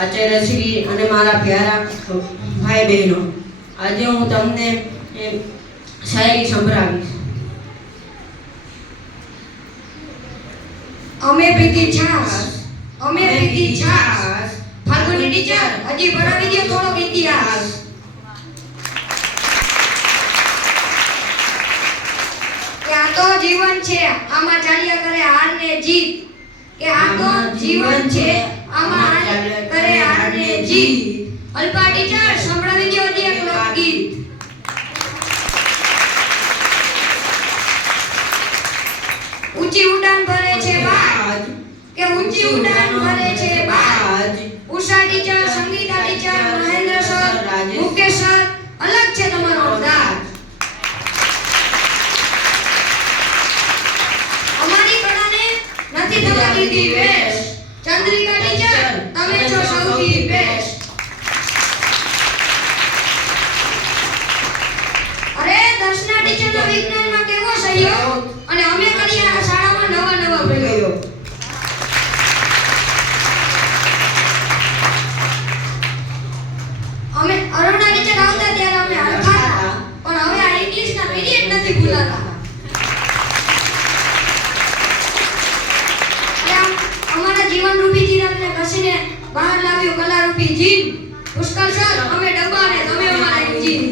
આચાર્ય શ્રી અને મારા પ્યારા ભાઈ બહેનો, આજે હું તમને શાયરી સંભળાવીશ. અમે પીધી છાસ, અમે પીધી છાસ, ફાલ્ગુની ટીચર હજી ભણાવી દો થોડોક ઇતિહાસ. કે આ તો જીવન છે, આમાં ચાલ્યા કરે હાર ને જીત. કે આ તો જીવન છે, આમાં ચાલ્યા કરે હાર ને જીત. અલ્પા ટીચર સંભળાવી દો એક લોકગીત. ઊંચી ઉડાન ભરે છે બાજ, કે ઊંચી ઉડાન ભરે છે બાજ. Usha teacher, Sangeeta teacher, Mahendra sir, Mukesh sir, અલગ છે તમારો અંદાજ. અમારી કળાને નથી થવા દીધી વેશ. ચંદ્રિકા ટીચર તમે છો સૌથી બેસ્ટ. અરે દર્શના ટીચરનો વિજ્ઞાનમાં કેવો સહયોગ, અને અમે કરીએ આ શાળામાં નવા નવા પ્રયોગ. અમે અરુણા ટીચર આવતા ત્યારે અમે હરખાતા, પણ હવે આ ઇંગ્લિશના પીરિયડ નથી ભૂલાતા. અમારા જીવનરૂપી ચિરાગને ઘસીને બહાર લાવ્યું કલારૂપી જીન. પુષ્કળ સર અમે ડબ્બા ને તમે અમારા એન્જિન.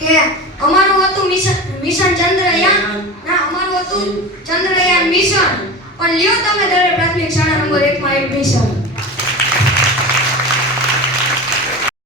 કે અમારું હતું મિશન ચંદ્રયાન, ના અમારું હતું ચંદ્રયાન મિશન. પણ લ્યો તમે દરેક પ્રાથમિક શાળા નંબર 1 માં એડમિશન.